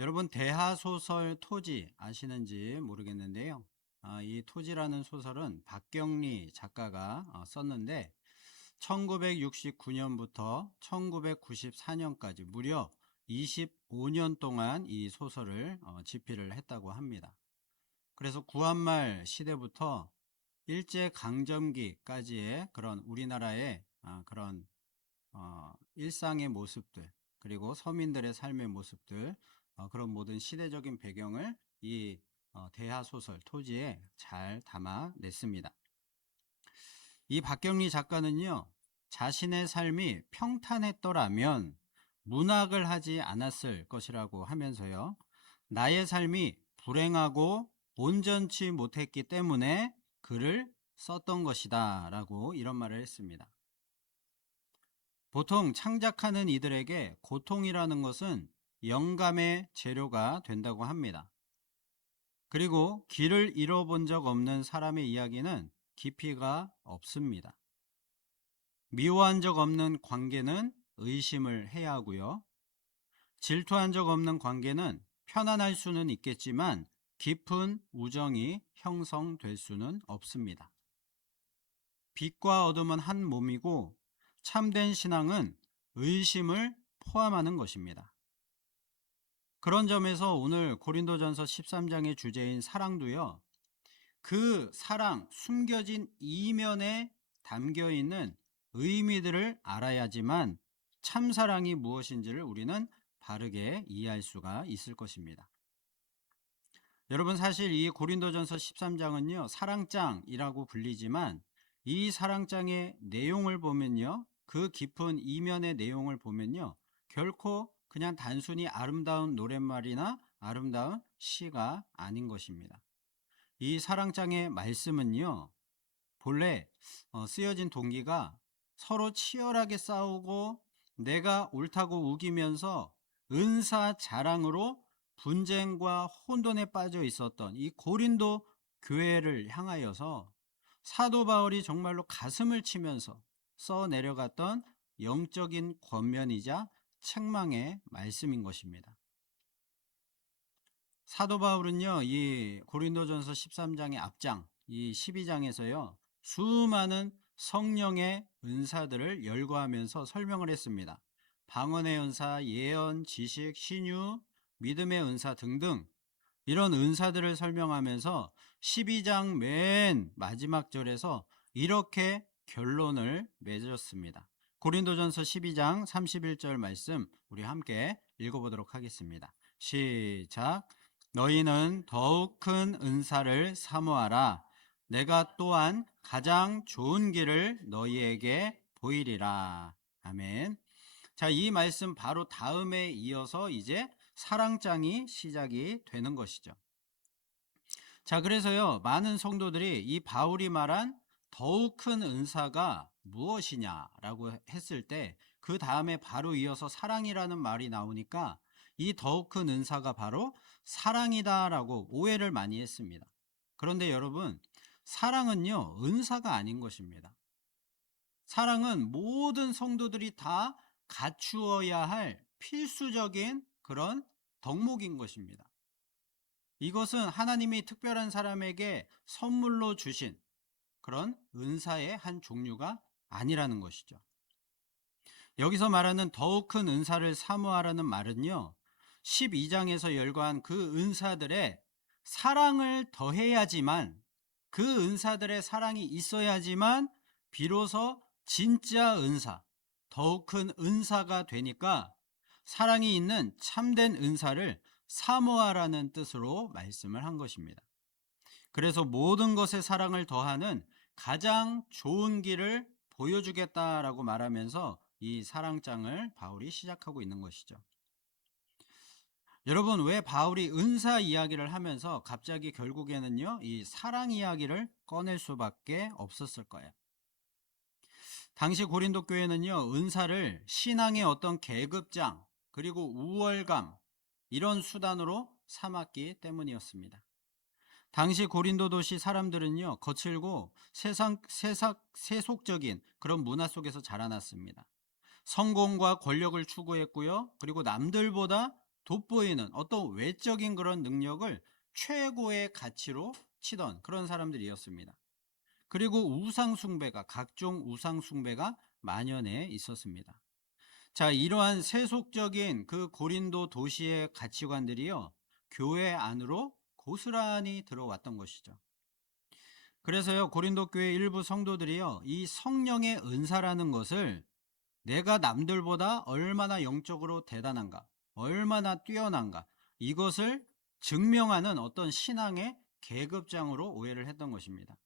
여러분 대하소설 토지 아시는지 모르겠는데요. 이 토지라는 소설은 박경리 작가가 썼는데 1969년부터 1994년까지 무려 25년 동안 이 소설을 집필을 했다고 합니다. 그래서 구한말 시대부터 일제강점기까지의 그런 우리나라의 그런 일상의 모습들, 그리고 서민들의 삶의 모습들, 그런 모든 시대적인 배경을 이 대하소설 토지에 잘 담아냈습니다. 이 박경리 작가는요, 자신의 삶이 평탄했더라면 문학을 하지 않았을 것이라고 하면서요, 나의 삶이 불행하고 온전치 못했기 때문에 글을 썼던 것이다 라고 이런 말을 했습니다. 보통 창작하는 이들에게 고통이라는 것은 영감의 재료가 된다고 합니다. 그리고 길을 잃어본 적 없는 사람의 이야기는 깊이가 없습니다. 미워한 적 없는 관계는 의심을 해야 하고요. 질투한 적 없는 관계는 편안할 수는 있겠지만 깊은 우정이 형성될 수는 없습니다. 빛과 어둠은 한 몸이고 참된 신앙은 의심을 포함하는 것입니다. 그런 점에서 오늘 고린도전서 13장의 주제인 사랑도요, 그 사랑, 숨겨진 이면에 담겨 있는 의미들을 알아야지만 참사랑이 무엇인지를 우리는 바르게 이해할 수가 있을 것입니다. 여러분, 사실 이 고린도전서 13장은요 사랑장이라고 불리지만 이 사랑장의 내용을 보면요, 그 깊은 이면의 내용을 보면요, 결코 그냥 단순히 아름다운 노랫말이나 아름다운 시가 아닌 것입니다. 이 사랑장의 말씀은요, 본래 쓰여진 동기가 서로 치열하게 싸우고 내가 옳다고 우기면서 은사 자랑으로 분쟁과 혼돈에 빠져 있었던 이 고린도 교회를 향하여서 사도 바울이 정말로 가슴을 치면서 써 내려갔던 영적인 권면이자 책망의 말씀인 것입니다. 사도 바울은요, 이 고린도전서 13장의 앞장, 이 12장에서요, 수많은 성령의 은사들을 열거하면서 설명을 했습니다. 방언의 은사, 예언, 지식, 신유, 믿음의 은사 등등 이런 은사들을 설명하면서 12장 맨 마지막 절에서 이렇게 결론을 맺었습니다. 고린도전서 12장 31절 말씀 우리 함께 읽어보도록 하겠습니다. 시작. 너희는 더욱 큰 은사를 사모하라. 내가 또한 가장 좋은 길을 너희에게 보이리라. 아멘. 자, 이 말씀 바로 다음에 이어서 이제 사랑장이 시작이 되는 것이죠. 자, 그래서요, 많은 성도들이 이 바울이 말한 더욱 큰 은사가 무엇이냐라고 했을 때 그 다음에 바로 이어서 사랑이라는 말이 나오니까 이 더욱 큰 은사가 바로 사랑이다라고 오해를 많이 했습니다. 그런데 여러분, 사랑은요, 은사가 아닌 것입니다. 사랑은 모든 성도들이 다 갖추어야 할 필수적인 그런 덕목인 것입니다. 이것은 하나님이 특별한 사람에게 선물로 주신 그런 은사의 한 종류가 아니라는 것이죠. 여기서 말하는 더욱 큰 은사를 사모하라는 말은요, 12장에서 열거한 그 은사들의 사랑을 더해야지만, 그 은사들의 사랑이 있어야지만 비로소 진짜 은사, 더욱 큰 은사가 되니까 사랑이 있는 참된 은사를 사모하라는 뜻으로 말씀을 한 것입니다. 그래서 모든 것에 사랑을 더하는 가장 좋은 길을 보여주겠다라고 말하면서 이 사랑장을 바울이 시작하고 있는 것이죠. 여러분, 왜 바울이 은사 이야기를 하면서 갑자기 결국에는요, 이 사랑 이야기를 꺼낼 수밖에 없었을 거예요. 당시 고린도 교회는요, 은사를 신앙의 어떤 계급장, 그리고 우월감, 이런 수단으로 삼았기 때문이었습니다. 당시 고린도 도시 사람들은요, 거칠고 세속적인 그런 문화 속에서 자라났습니다. 성공과 권력을 추구했고요, 그리고 남들보다 돋보이는 어떤 외적인 그런 능력을 최고의 가치로 치던 그런 사람들이었습니다. 그리고 각종 우상숭배가 만연해 있었습니다. 자, 이러한 세속적인 그 고린도 도시의 가치관들이요, 교회 안으로 고스란히 들어왔던 것이죠. 그래서요, 고린도 교회 일부 성도들이요, 이 성령의 은사라는 것을 내가 남들보다 얼마나 영적으로 대단한가, 얼마나 뛰어난가, 이것을 증명하는 어떤 신앙의 계급장으로 오해를 했던 것입니다.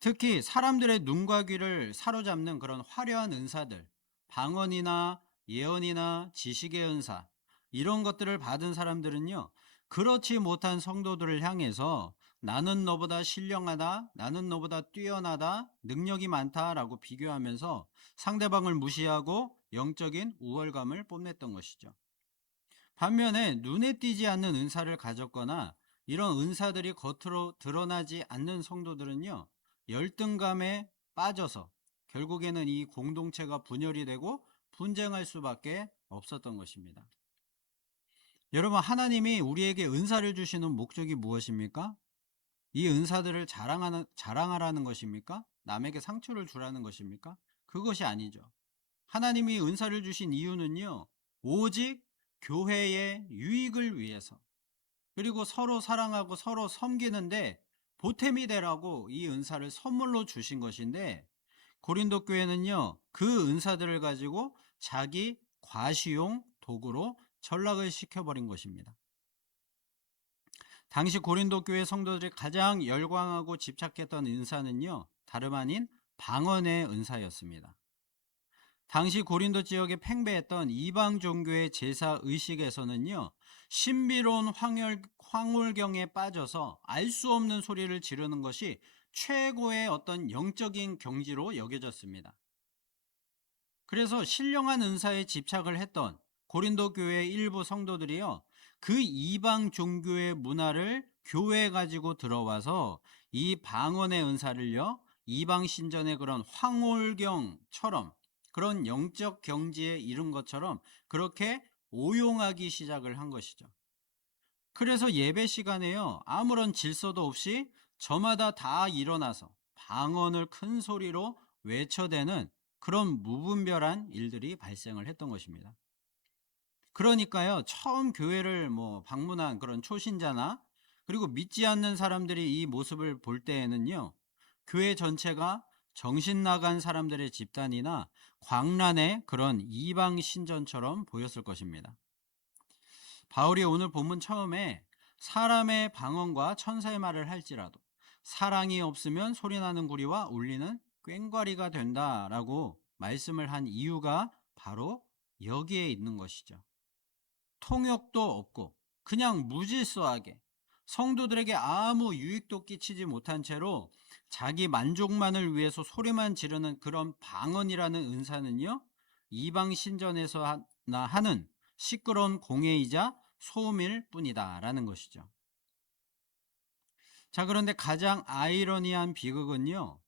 특히 사람들의 눈과 귀를 사로잡는 그런 화려한 은사들, 방언이나 예언이나 지식의 은사, 이런 것들을 받은 사람들은요, 그렇지 못한 성도들을 향해서 나는 너보다 신령하다, 나는 너보다 뛰어나다, 능력이 많다라고 비교하면서 상대방을 무시하고 영적인 우월감을 뽐냈던 것이죠. 반면에 눈에 띄지 않는 은사를 가졌거나 이런 은사들이 겉으로 드러나지 않는 성도들은요, 열등감에 빠져서 결국에는 이 공동체가 분열이 되고 분쟁할 수밖에 없었던 것입니다. 여러분, 하나님이 우리에게 은사를 주시는 목적이 무엇입니까? 이 은사들을 자랑하라는 것입니까? 남에게 상처를 주라는 것입니까? 그것이 아니죠. 하나님이 은사를 주신 이유는요, 오직 교회의 유익을 위해서, 그리고 서로 사랑하고 서로 섬기는데 보탬이 되라고 이 은사를 선물로 주신 것인데, 고린도 교회는요, 그 은사들을 가지고 자기 과시용 도구로 전락을 시켜버린 것입니다. 당시 고린도 교회 성도들이 가장 열광하고 집착했던 은사는요, 다름 아닌 방언의 은사였습니다. 당시 고린도 지역에 팽배했던 이방 종교의 제사 의식에서는요, 신비로운 황홀경에 빠져서 알 수 없는 소리를 지르는 것이 최고의 어떤 영적인 경지로 여겨졌습니다. 그래서 신령한 은사에 집착을 했던 고린도 교회 일부 성도들이요, 그 이방 종교의 문화를 교회에 가지고 들어와서 이 방언의 은사를요, 이방 신전의 그런 황홀경처럼, 그런 영적 경지에 이른 것처럼 그렇게 오용하기 시작을 한 것이죠. 그래서 예배 시간에요, 아무런 질서도 없이 저마다 다 일어나서 방언을 큰 소리로 외쳐대는 그런 무분별한 일들이 발생을 했던 것입니다. 그러니까요, 처음 교회를 방문한 그런 초신자나 그리고 믿지 않는 사람들이 이 모습을 볼 때에는요, 교회 전체가 정신 나간 사람들의 집단이나 광란의 그런 이방 신전처럼 보였을 것입니다. 바울이 오늘 본문 처음에 사람의 방언과 천사의 말을 할지라도 사랑이 없으면 소리나는 구리와 울리는 꽹과리가 된다라고 말씀을 한 이유가 바로 여기에 있는 것이죠. 통역도 없고 그냥 무질서하게 성도들에게 아무 유익도 끼치지 못한 채로 자기 만족만을 위해서 소리만 지르는 그런 방언이라는 은사는요, 이방 신전에서 하는 시끄러운 공예이자 소음일 뿐이다라는 것이죠. 자, 그런데 가장 아이러니한 비극은요,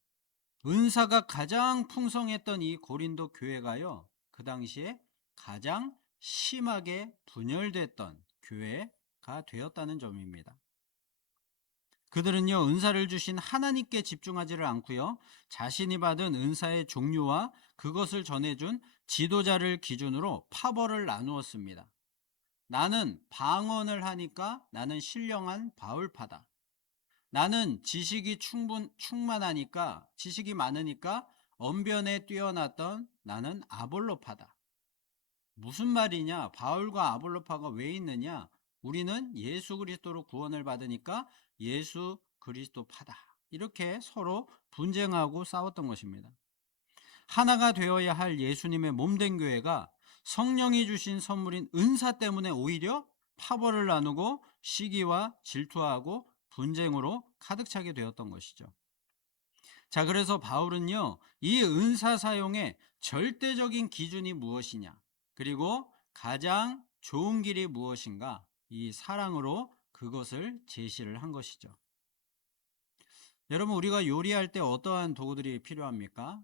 은사가 가장 풍성했던 이 고린도 교회가요, 그 당시에 가장 심하게 분열됐던 교회가 되었다는 점입니다. 그들은요, 은사를 주신 하나님께 집중하지를 않고요, 자신이 받은 은사의 종류와 그것을 전해준 지도자를 기준으로 파벌을 나누었습니다. 나는 방언을 하니까 나는 신령한 바울파다. 나는 지식이 많으니까 언변에 뛰어났던 나는 아볼로파다. 무슨 말이냐? 바울과 아볼로파가 왜 있느냐? 우리는 예수 그리스도로 구원을 받으니까 예수 그리스도파다. 이렇게 서로 분쟁하고 싸웠던 것입니다. 하나가 되어야 할 예수님의 몸된 교회가 성령이 주신 선물인 은사 때문에 오히려 파벌을 나누고 시기와 질투하고 분쟁으로 가득 차게 되었던 것이죠. 자, 그래서 바울은요, 이 은사 사용의 절대적인 기준이 무엇이냐, 그리고 가장 좋은 길이 무엇인가, 이 사랑으로 그것을 제시를 한 것이죠. 여러분, 우리가 요리할 때 어떠한 도구들이 필요합니까?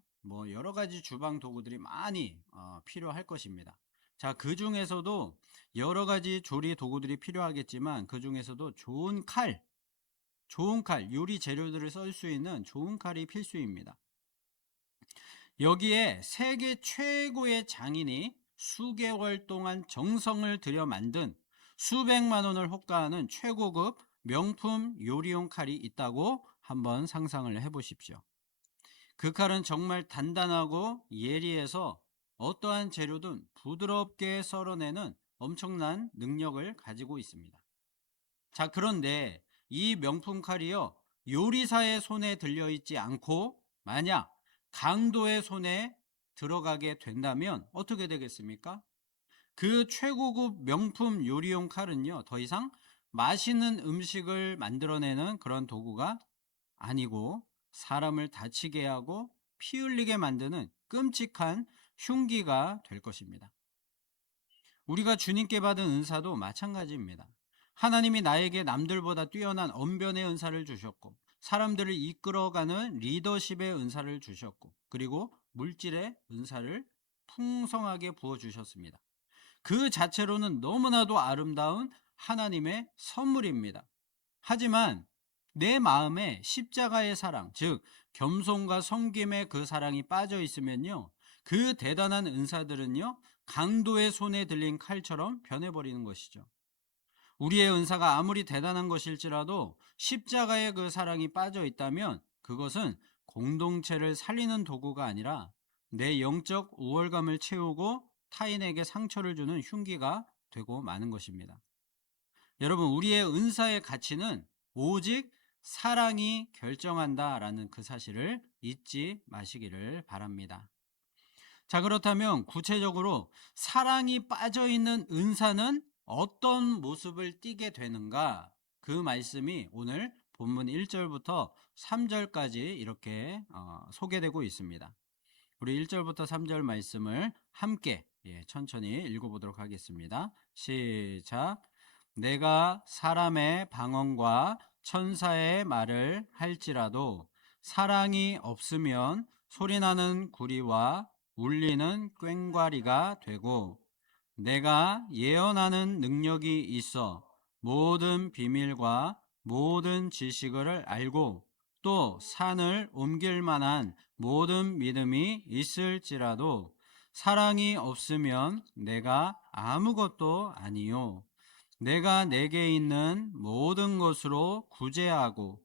여러 가지 주방 도구들이 많이 필요할 것입니다. 자, 그 중에서도 여러 가지 조리 도구들이 필요하겠지만 그 중에서도 좋은 칼, 요리 재료들을 썰 수 있는 좋은 칼이 필수입니다. 여기에 세계 최고의 장인이 수개월 동안 정성을 들여 만든 수백만 원을 호가하는 최고급 명품 요리용 칼이 있다고 한번 상상을 해보십시오. 그 칼은 정말 단단하고 예리해서 어떠한 재료든 부드럽게 썰어내는 엄청난 능력을 가지고 있습니다. 자, 그런데 이 명품 칼이요, 요리사의 손에 들려있지 않고 만약 강도의 손에 들어가게 된다면 어떻게 되겠습니까? 그 최고급 명품 요리용 칼은요, 더 이상 맛있는 음식을 만들어내는 그런 도구가 아니고 사람을 다치게 하고 피 흘리게 만드는 끔찍한 흉기가 될 것입니다. 우리가 주님께 받은 은사도 마찬가지입니다. 하나님이 나에게 남들보다 뛰어난 언변의 은사를 주셨고, 사람들을 이끌어가는 리더십의 은사를 주셨고, 그리고 물질의 은사를 풍성하게 부어주셨습니다. 그 자체로는 너무나도 아름다운 하나님의 선물입니다. 하지만 내 마음에 십자가의 사랑, 즉 겸손과 섬김의 그 사랑이 빠져 있으면요, 그 대단한 은사들은요, 강도의 손에 들린 칼처럼 변해버리는 것이죠. 우리의 은사가 아무리 대단한 것일지라도 십자가의 그 사랑이 빠져 있다면 그것은 공동체를 살리는 도구가 아니라 내 영적 우월감을 채우고 타인에게 상처를 주는 흉기가 되고 마는 것입니다. 여러분, 우리의 은사의 가치는 오직 사랑이 결정한다라는 그 사실을 잊지 마시기를 바랍니다. 자, 그렇다면 구체적으로 사랑이 빠져 있는 은사는 어떤 모습을 띠게 되는가? 그 말씀이 오늘 본문 1절부터 3절까지 이렇게 소개되고 있습니다. 우리 1절부터 3절 말씀을 함께 천천히 읽어보도록 하겠습니다. 시작. 내가 사람의 방언과 천사의 말을 할지라도 사랑이 없으면 소리나는 구리와 울리는 꽹과리가 되고, 내가 예언하는 능력이 있어 모든 비밀과 모든 지식을 알고 또 산을 옮길 만한 모든 믿음이 있을지라도 사랑이 없으면 내가 아무것도 아니요. 내가 내게 있는 모든 것으로 구제하고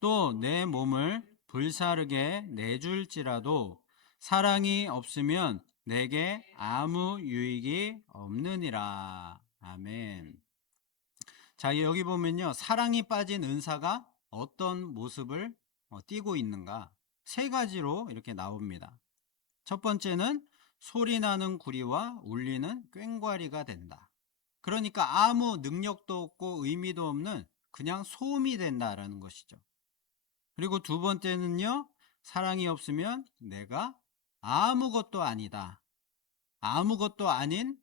또 내 몸을 불사르게 내줄지라도 사랑이 없으면 내게 아무 유익이 없느니라. 아멘. 자, 여기 보면요, 사랑이 빠진 은사가 어떤 모습을 띠고 있는가, 세 가지로 이렇게 나옵니다. 첫 번째는 소리나는 구리와 울리는 꽹과리가 된다. 그러니까 아무 능력도 없고 의미도 없는 그냥 소음이 된다라는 것이죠. 그리고 두 번째는요, 사랑이 없으면 내가 아무것도 아니다. 아무것도 아닌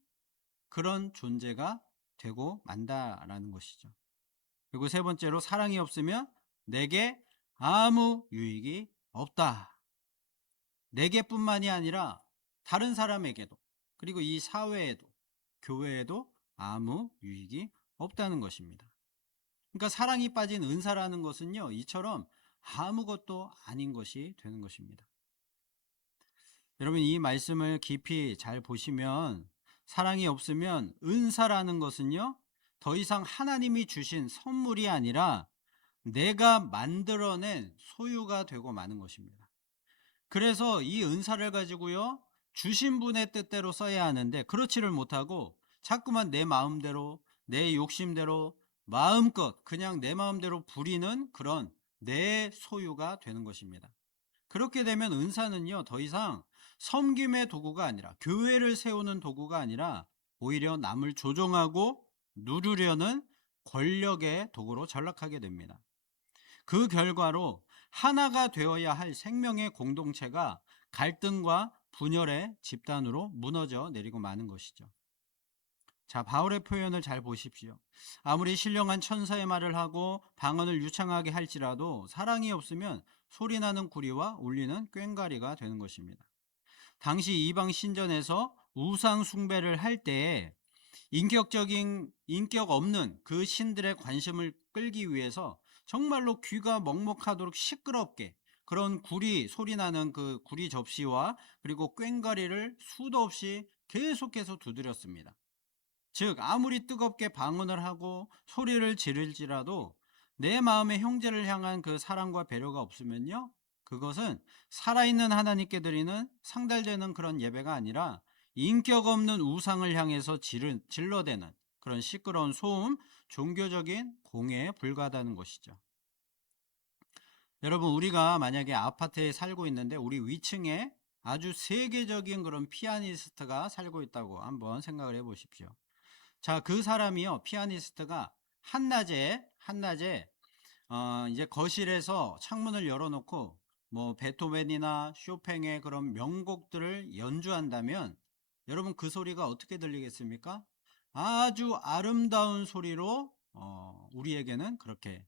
그런 존재가 되고 만다라는 것이죠. 그리고 세 번째로 사랑이 없으면 내게 아무 유익이 없다. 내게뿐만이 아니라 다른 사람에게도, 그리고 이 사회에도, 교회에도 아무 유익이 없다는 것입니다. 그러니까 사랑이 빠진 은사라는 것은요, 이처럼 아무것도 아닌 것이 되는 것입니다. 여러분, 이 말씀을 깊이 잘 보시면 사랑이 없으면 은사라는 것은요, 더 이상 하나님이 주신 선물이 아니라 내가 만들어낸 소유가 되고 마는 것입니다. 그래서 이 은사를 가지고요, 주신 분의 뜻대로 써야 하는데 그렇지를 못하고 자꾸만 내 마음대로, 내 욕심대로 마음껏 그냥 내 마음대로 부리는 그런 내 소유가 되는 것입니다. 그렇게 되면 은사는요, 더 이상 섬김의 도구가 아니라, 교회를 세우는 도구가 아니라 오히려 남을 조종하고 누르려는 권력의 도구로 전락하게 됩니다. 그 결과로 하나가 되어야 할 생명의 공동체가 갈등과 분열의 집단으로 무너져 내리고 마는 것이죠. 자, 바울의 표현을 잘 보십시오. 아무리 신령한 천사의 말을 하고 방언을 유창하게 할지라도 사랑이 없으면 소리나는 구리와 울리는 꽹과리가 되는 것입니다. 당시 이방 신전에서 우상 숭배를 할 때에 인격 없는 그 신들의 관심을 끌기 위해서 정말로 귀가 먹먹하도록 시끄럽게 그런 구리 소리 나는 그 구리 접시와 그리고 꽹과리를 수도 없이 계속해서 두드렸습니다. 즉 아무리 뜨겁게 방언을 하고 소리를 지를지라도 내 마음의 형제를 향한 그 사랑과 배려가 없으면요, 그것은 살아있는 하나님께 드리는 상달되는 그런 예배가 아니라 인격 없는 우상을 향해서 질러대는 그런 시끄러운 소음, 종교적인 공예에 불과하다는 것이죠. 여러분, 우리가 만약에 아파트에 살고 있는데 우리 위층에 아주 세계적인 그런 피아니스트가 살고 있다고 한번 생각을 해 보십시오. 자, 그 사람이요, 피아니스트가 한낮에 이제 거실에서 창문을 열어놓고 뭐 베토벤이나 쇼팽의 그런 명곡들을 연주한다면 여러분 그 소리가 어떻게 들리겠습니까? 아주 아름다운 소리로 우리에게는 그렇게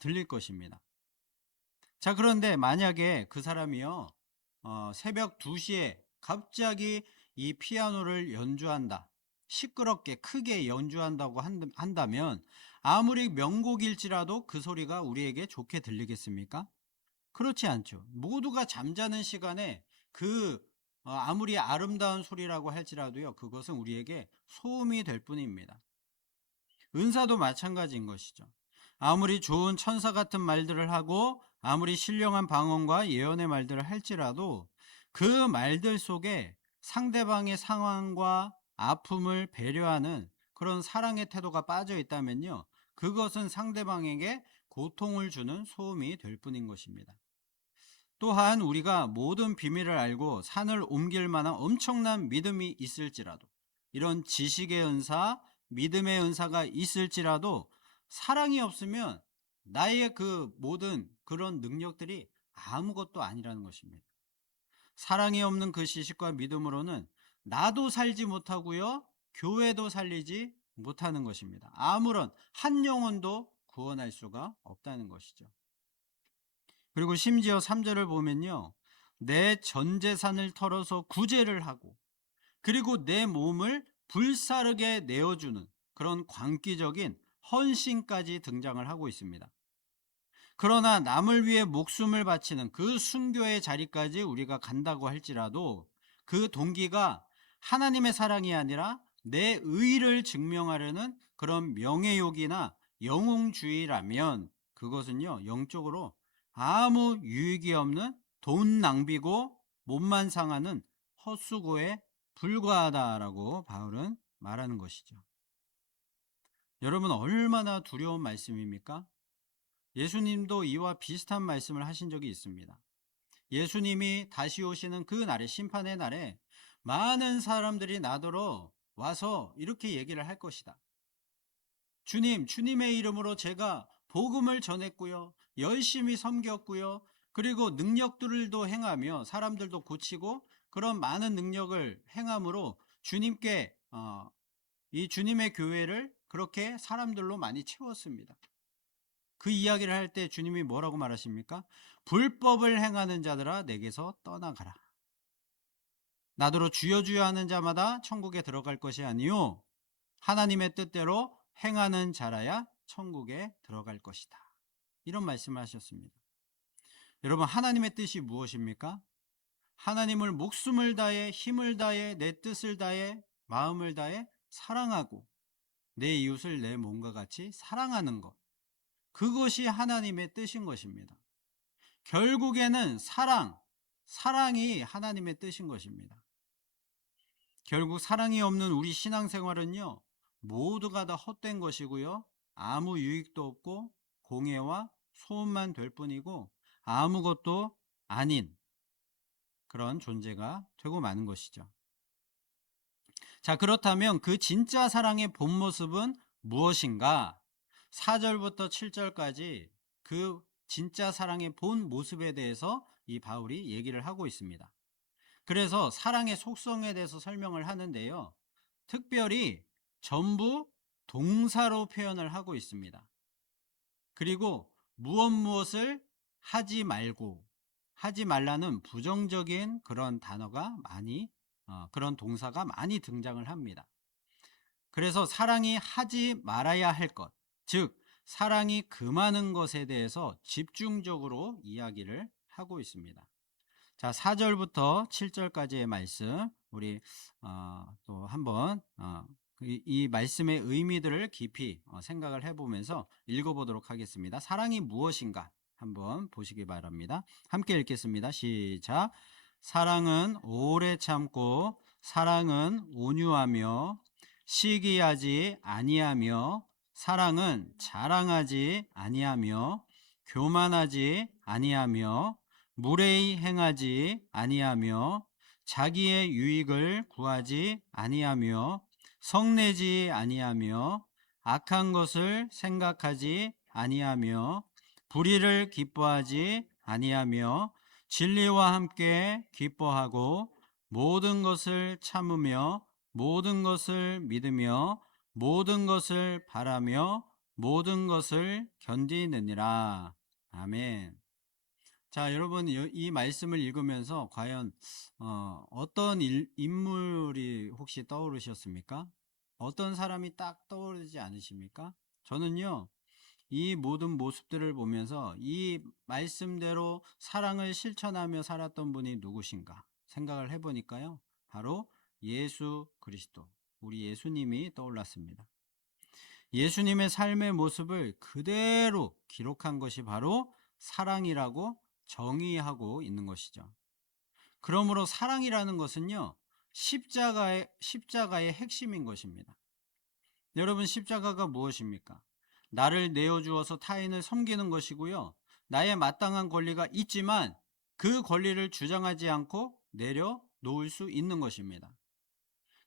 들릴 것입니다. 자, 그런데 만약에 그 사람이요, 새벽 2시에 갑자기 이 피아노를 연주한다. 시끄럽게 크게 연주한다고 한다면 아무리 명곡일지라도 그 소리가 우리에게 좋게 들리겠습니까? 그렇지 않죠. 모두가 잠자는 시간에 그 아무리 아름다운 소리라고 할지라도요, 그것은 우리에게 소음이 될 뿐입니다. 은사도 마찬가지인 것이죠. 아무리 좋은 천사 같은 말들을 하고 아무리 신령한 방언과 예언의 말들을 할지라도 그 말들 속에 상대방의 상황과 아픔을 배려하는 그런 사랑의 태도가 빠져 있다면요, 그것은 상대방에게 고통을 주는 소음이 될 뿐인 것입니다. 또한 우리가 모든 비밀을 알고 산을 옮길 만한 엄청난 믿음이 있을지라도, 이런 지식의 은사, 믿음의 은사가 있을지라도 사랑이 없으면 나의 그 모든 그런 능력들이 아무것도 아니라는 것입니다. 사랑이 없는 그 지식과 믿음으로는 나도 살지 못하고요, 교회도 살리지 못하는 것입니다. 아무런 한 영혼도 구원할 수가 없다는 것이죠. 그리고 심지어 3절을 보면요, 내 전 재산을 털어서 구제를 하고 그리고 내 몸을 불사르게 내어주는 그런 광기적인 헌신까지 등장을 하고 있습니다. 그러나 남을 위해 목숨을 바치는 그 순교의 자리까지 우리가 간다고 할지라도 그 동기가 하나님의 사랑이 아니라 내 의를 증명하려는 그런 명예욕이나 영웅주의라면 그것은요, 영적으로 아무 유익이 없는 돈 낭비고 몸만 상하는 헛수고에 불과하다라고 바울은 말하는 것이죠. 여러분, 얼마나 두려운 말씀입니까? 예수님도 이와 비슷한 말씀을 하신 적이 있습니다. 예수님이 다시 오시는 그 날에, 심판의 날에 많은 사람들이 나더러 와서 이렇게 얘기를 할 것이다. 주님, 주님의 이름으로 제가 복음을 전했고요, 열심히 섬겼고요, 그리고 능력들도 행하며 사람들도 고치고 그런 많은 능력을 행함으로 주님께 이 주님의 교회를 그렇게 사람들로 많이 채웠습니다. 그 이야기를 할 때 주님이 뭐라고 말하십니까? 불법을 행하는 자들아 내게서 떠나가라. 나더러 주여 주여 하는 자마다 천국에 들어갈 것이 아니요 하나님의 뜻대로 행하는 자라야 천국에 들어갈 것이다. 이런 말씀을 하셨습니다. 여러분, 하나님의 뜻이 무엇입니까? 하나님을 목숨을 다해 힘을 다해 내 뜻을 다해 마음을 다해 사랑하고 내 이웃을 내 몸과 같이 사랑하는 것, 그것이 하나님의 뜻인 것입니다. 결국에는 사랑이 하나님의 뜻인 것입니다. 결국 사랑이 없는 우리 신앙생활은요, 모두가 다 헛된 것이고요, 아무 유익도 없고 공예와 소음만 될 뿐이고 아무것도 아닌 그런 존재가 되고 마는 것이죠. 자, 그렇다면 그 진짜 사랑의 본 모습은 무엇인가? 4절부터 7절까지 그 진짜 사랑의 본 모습에 대해서 이 바울이 얘기를 하고 있습니다. 그래서 사랑의 속성에 대해서 설명을 하는데요, 특별히 전부 동사로 표현을 하고 있습니다. 그리고 무엇을 하지 말고, 하지 말라는 부정적인 그런 단어가 많이 그런 동사가 많이 등장을 합니다. 그래서 사랑이 하지 말아야 할 것, 즉 사랑이 금하는 것에 대해서 집중적으로 이야기를 하고 있습니다. 자, 4절부터 7절까지의 말씀 우리 또 한번 이 말씀의 의미들을 깊이 생각을 해보면서 읽어보도록 하겠습니다. 사랑이 무엇인가 한번 보시기 바랍니다. 함께 읽겠습니다. 시작. 사랑은 오래 참고 사랑은 온유하며 시기하지 아니하며 사랑은 자랑하지 아니하며 교만하지 아니하며 무례히 행하지 아니하며 자기의 유익을 구하지 아니하며 성내지 아니하며 악한 것을 생각하지 아니하며 불의를 기뻐하지 아니하며 진리와 함께 기뻐하고 모든 것을 참으며 모든 것을 믿으며 모든 것을 바라며 모든 것을 견디느니라. 아멘. 자, 여러분, 이 말씀을 읽으면서 과연 어떤 인물이 혹시 떠오르셨습니까? 어떤 사람이 딱 떠오르지 않으십니까? 저는요, 이 모든 모습들을 보면서 이 말씀대로 사랑을 실천하며 살았던 분이 누구신가 생각을 해보니까요, 바로 예수 그리스도, 우리 예수님이 떠올랐습니다. 예수님의 삶의 모습을 그대로 기록한 것이 바로 사랑이라고 정의하고 있는 것이죠. 그러므로 사랑이라는 것은요, 십자가의 핵심인 것입니다. 여러분, 십자가가 무엇입니까? 나를 내어주어서 타인을 섬기는 것이고요. 나의 마땅한 권리가 있지만 그 권리를 주장하지 않고 내려놓을 수 있는 것입니다.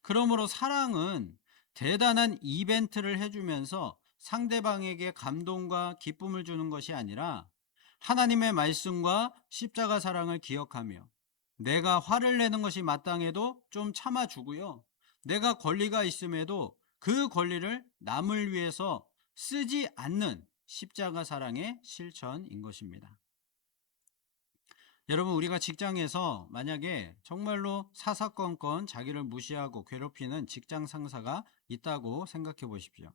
그러므로 사랑은 대단한 이벤트를 해주면서 상대방에게 감동과 기쁨을 주는 것이 아니라 하나님의 말씀과 십자가 사랑을 기억하며 내가 화를 내는 것이 마땅해도 좀 참아주고요. 내가 권리가 있음에도 그 권리를 남을 위해서 쓰지 않는 십자가 사랑의 실천인 것입니다. 여러분, 우리가 직장에서 만약에 정말로 사사건건 자기를 무시하고 괴롭히는 직장 상사가 있다고 생각해 보십시오.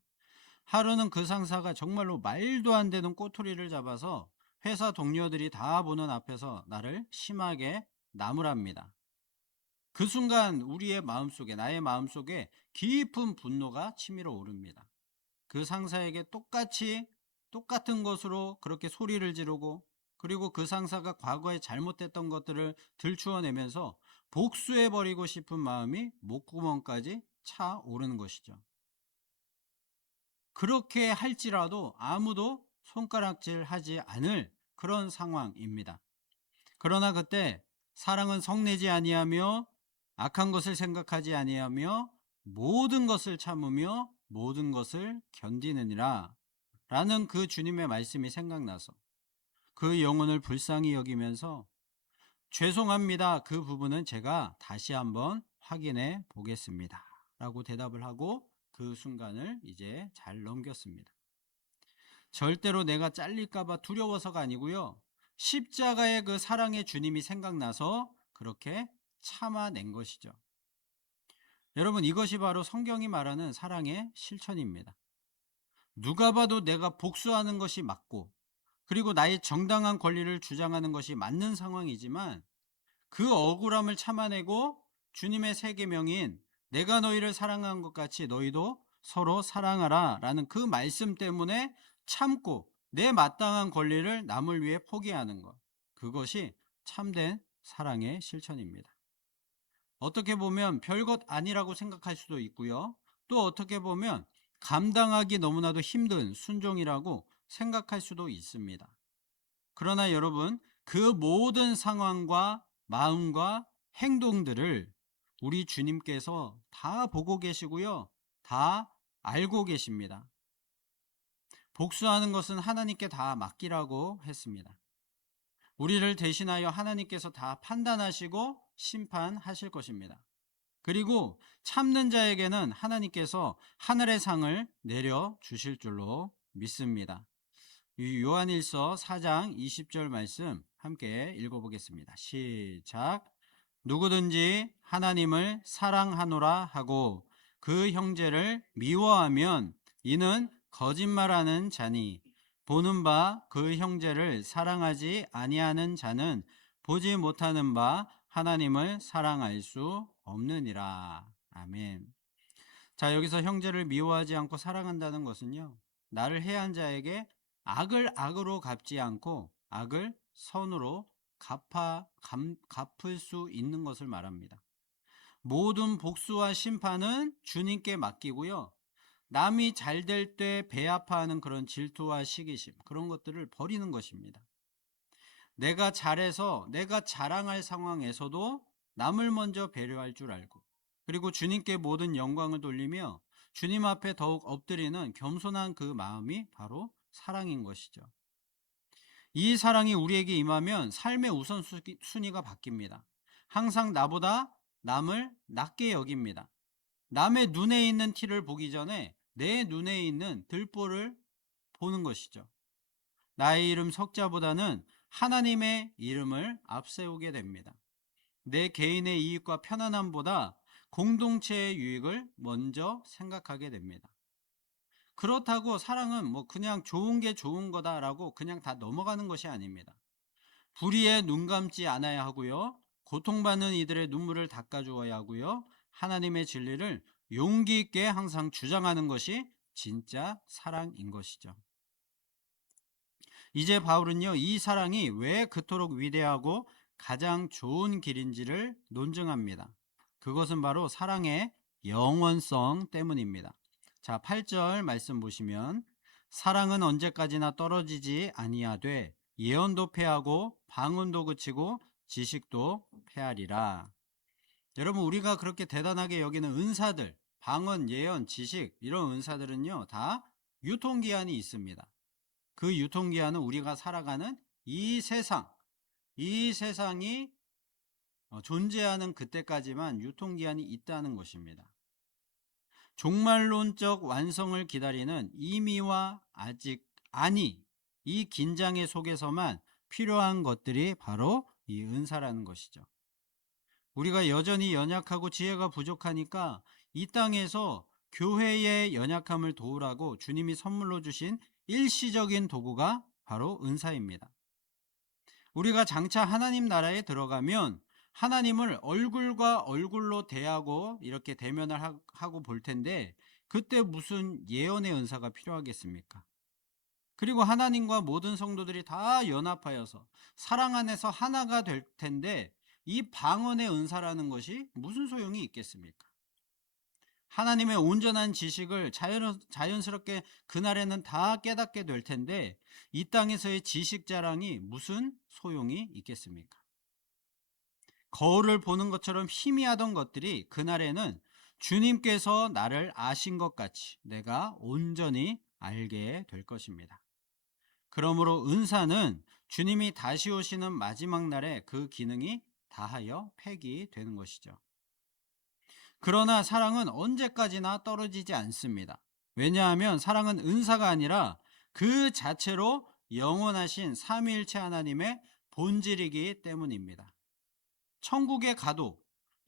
하루는 그 상사가 정말로 말도 안 되는 꼬투리를 잡아서 회사 동료들이 다 보는 앞에서 나를 심하게 나무랍니다. 그 순간 우리의 마음속에, 나의 마음속에 깊은 분노가 치밀어 오릅니다. 그 상사에게 똑같은 것으로 그렇게 소리를 지르고, 그리고 그 상사가 과거에 잘못했던 것들을 들추어내면서 복수해버리고 싶은 마음이 목구멍까지 차오르는 것이죠. 그렇게 할지라도 아무도 손가락질 하지 않을 그런 상황입니다. 그러나 그때 사랑은 성내지 아니하며 악한 것을 생각하지 아니하며 모든 것을 참으며 모든 것을 견디느니라 라는 그 주님의 말씀이 생각나서 그 영혼을 불쌍히 여기면서 죄송합니다. 그 부분은 제가 다시 한번 확인해 보겠습니다. 라고 대답을 하고 그 순간을 이제 잘 넘겼습니다. 절대로 내가 잘릴까봐 두려워서가 아니고요. 십자가의 그 사랑의 주님이 생각나서 그렇게 참아낸 것이죠. 여러분, 이것이 바로 성경이 말하는 사랑의 실천입니다. 누가 봐도 내가 복수하는 것이 맞고, 그리고 나의 정당한 권리를 주장하는 것이 맞는 상황이지만 그 억울함을 참아내고 주님의 세 계명인 내가 너희를 사랑한 것 같이 너희도 서로 사랑하라 라는 그 말씀 때문에 참고 내 마땅한 권리를 남을 위해 포기하는 것, 그것이 참된 사랑의 실천입니다. 어떻게 보면 별것 아니라고 생각할 수도 있고요. 또 어떻게 보면 감당하기 너무나도 힘든 순종이라고 생각할 수도 있습니다. 그러나 여러분, 그 모든 상황과 마음과 행동들을 우리 주님께서 다 보고 계시고요. 다 알고 계십니다. 복수하는 것은 하나님께 다 맡기라고 했습니다. 우리를 대신하여 하나님께서 다 판단하시고 심판하실 것입니다. 그리고 참는 자에게는 하나님께서 하늘의 상을 내려 주실 줄로 믿습니다. 요한일서 4장 20절 말씀 함께 읽어보겠습니다. 시작. 누구든지 하나님을 사랑하노라 하고 그 형제를 미워하면 이는 거짓말하는 자니 보는 바 그 형제를 사랑하지 아니하는 자는 보지 못하는 바 하나님을 사랑할 수 없느니라. 아멘. 자, 여기서 형제를 미워하지 않고 사랑한다는 것은요, 나를 해한 자에게 악을 악으로 갚지 않고 악을 선으로 갚을 수 있는 것을 말합니다. 모든 복수와 심판은 주님께 맡기고요. 남이 잘 될 때 배 아파하는 그런 질투와 시기심, 그런 것들을 버리는 것입니다. 내가 잘해서 내가 자랑할 상황에서도 남을 먼저 배려할 줄 알고, 그리고 주님께 모든 영광을 돌리며 주님 앞에 더욱 엎드리는 겸손한 그 마음이 바로 사랑인 것이죠. 이 사랑이 우리에게 임하면 삶의 우선순위가 바뀝니다. 항상 나보다 남을 낮게 여깁니다. 남의 눈에 있는 티를 보기 전에 내 눈에 있는 들보를 보는 것이죠. 나의 이름 석자보다는 하나님의 이름을 앞세우게 됩니다. 내 개인의 이익과 편안함보다 공동체의 유익을 먼저 생각하게 됩니다. 그렇다고 사랑은 뭐 그냥 좋은 게 좋은 거다라고 그냥 다 넘어가는 것이 아닙니다. 불의에 눈 감지 않아야 하고요. 고통받는 이들의 눈물을 닦아주어야 하고요. 하나님의 진리를 용기 있게 항상 주장하는 것이 진짜 사랑인 것이죠. 이제 바울은요, 이 사랑이 왜 그토록 위대하고 가장 좋은 길인지를 논증합니다. 그것은 바로 사랑의 영원성 때문입니다. 자, 8절 말씀 보시면 사랑은 언제까지나 떨어지지 아니하되 예언도 패하고 방언도 그치고 지식도 패하리라. 여러분, 우리가 그렇게 대단하게 여기는 은사들, 방언, 예언, 지식, 이런 은사들은요, 다 유통기한이 있습니다. 그 유통기한은 우리가 살아가는 이 세상이 존재하는 그때까지만 유통기한이 있다는 것입니다. 종말론적 완성을 기다리는 이미와 아직 아니, 이 긴장의 속에서만 필요한 것들이 바로 이 은사라는 것이죠. 우리가 여전히 연약하고 지혜가 부족하니까 이 땅에서 교회의 연약함을 도우라고 주님이 선물로 주신 일시적인 도구가 바로 은사입니다. 우리가 장차 하나님 나라에 들어가면 하나님을 얼굴과 얼굴로 대하고 이렇게 대면을 하고 볼 텐데, 그때 무슨 예언의 은사가 필요하겠습니까? 그리고 하나님과 모든 성도들이 다 연합하여서 사랑 안에서 하나가 될 텐데, 이 방언의 은사라는 것이 무슨 소용이 있겠습니까? 하나님의 온전한 지식을 자연스럽게 그날에는 다 깨닫게 될 텐데, 이 땅에서의 지식 자랑이 무슨 소용이 있겠습니까? 거울을 보는 것처럼 희미하던 것들이 그날에는 주님께서 나를 아신 것 같이 내가 온전히 알게 될 것입니다. 그러므로 은사는 주님이 다시 오시는 마지막 날에 그 기능이 다하여 폐기되는 것이죠. 그러나 사랑은 언제까지나 떨어지지 않습니다. 왜냐하면 사랑은 은사가 아니라 그 자체로 영원하신 삼위일체 하나님의 본질이기 때문입니다. 천국에 가도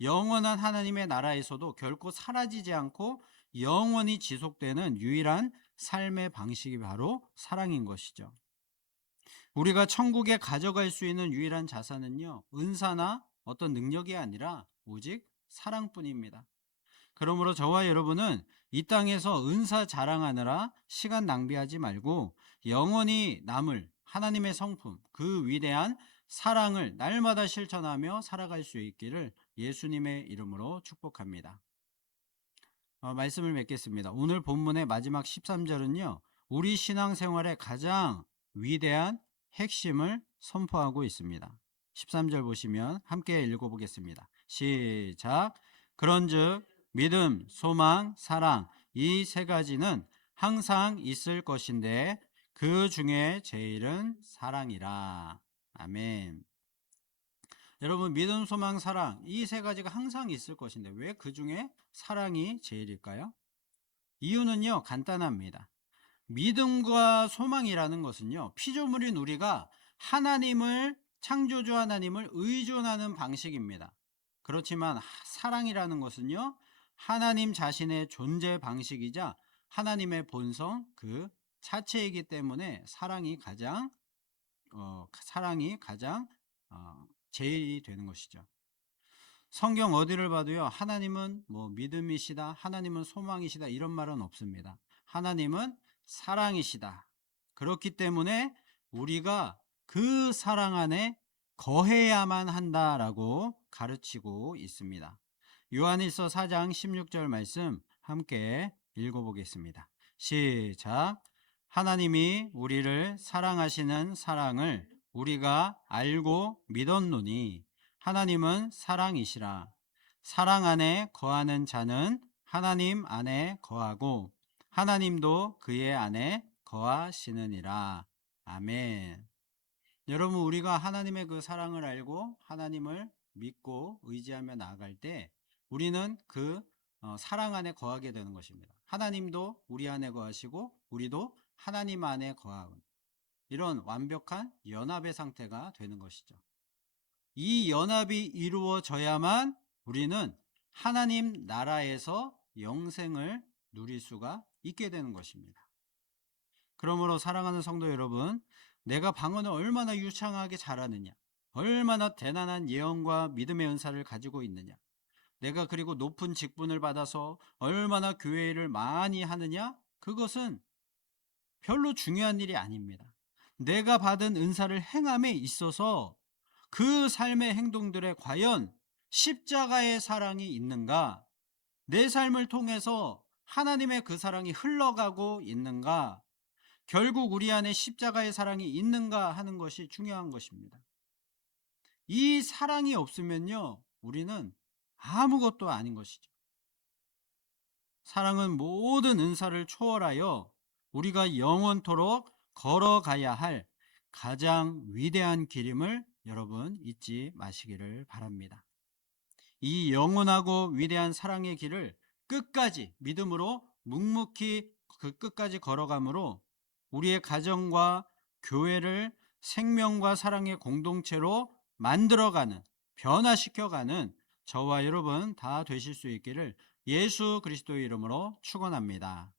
영원한 하나님의 나라에서도 결코 사라지지 않고 영원히 지속되는 유일한 삶의 방식이 바로 사랑인 것이죠. 우리가 천국에 가져갈 수 있는 유일한 자산은요, 은사나 어떤 능력이 아니라 오직 사랑뿐입니다. 그러므로 저와 여러분은 이 땅에서 은사 자랑하느라 시간 낭비하지 말고 영원히 남을 하나님의 성품, 그 위대한 사랑을 날마다 실천하며 살아갈 수 있기를 예수님의 이름으로 축복합니다. 말씀을 맺겠습니다. 오늘 본문의 마지막 13절은요, 우리 신앙생활의 가장 위대한 핵심을 선포하고 있습니다. 13절 보시면 함께 읽어보겠습니다. 시작. 그런즉 믿음, 소망, 사랑, 이 세 가지는 항상 있을 것인데 그 중에 제일은 사랑이라. 아멘. 여러분, 믿음, 소망, 사랑, 이 세 가지가 항상 있을 것인데 왜 그 중에 사랑이 제일일까요? 이유는요, 간단합니다. 믿음과 소망이라는 것은요, 피조물인 우리가 하나님을, 창조주 하나님을 의존하는 방식입니다. 그렇지만 사랑이라는 것은요, 하나님 자신의 존재 방식이자 하나님의 본성 그 자체이기 때문에 사랑이 가장 제일이 되는 것이죠. 성경 어디를 봐도요, 하나님은 뭐 믿음이시다, 하나님은 소망이시다 이런 말은 없습니다. 하나님은 사랑이시다. 그렇기 때문에 우리가 그 사랑 안에 거해야만 한다라고 가르치고 있습니다. 요한일서 4장 16절 말씀 함께 읽어보겠습니다. 시작. 하나님이 우리를 사랑하시는 사랑을 우리가 알고 믿었노니 하나님은 사랑이시라. 사랑 안에 거하는 자는 하나님 안에 거하고 하나님도 그의 안에 거하시느니라. 아멘. 여러분, 우리가 하나님의 그 사랑을 알고 하나님을 믿고 의지하며 나아갈 때 우리는 그 사랑 안에 거하게 되는 것입니다. 하나님도 우리 안에 거하시고 우리도 하나님 안에 거하는 이런 완벽한 연합의 상태가 되는 것이죠. 이 연합이 이루어져야만 우리는 하나님 나라에서 영생을 누릴 수가 있게 되는 것입니다. 그러므로 사랑하는 성도 여러분, 내가 방언을 얼마나 유창하게 잘하느냐, 얼마나 대단한 예언과 믿음의 은사를 가지고 있느냐, 내가 그리고 높은 직분을 받아서 얼마나 교회 일을 많이 하느냐, 그것은 별로 중요한 일이 아닙니다. 내가 받은 은사를 행함에 있어서 그 삶의 행동들에 과연 십자가의 사랑이 있는가, 내 삶을 통해서 하나님의 그 사랑이 흘러가고 있는가, 결국 우리 안에 십자가의 사랑이 있는가 하는 것이 중요한 것입니다. 이 사랑이 없으면요, 우리는 아무것도 아닌 것이죠. 사랑은 모든 은사를 초월하여 우리가 영원토록 걸어가야 할 가장 위대한 길임을 여러분 잊지 마시기를 바랍니다. 이 영원하고 위대한 사랑의 길을 끝까지 믿음으로 묵묵히 그 끝까지 걸어가므로 우리의 가정과 교회를 생명과 사랑의 공동체로 만들어가는, 변화시켜가는 저와 여러분 다 되실 수 있기를 예수 그리스도의 이름으로 축원합니다.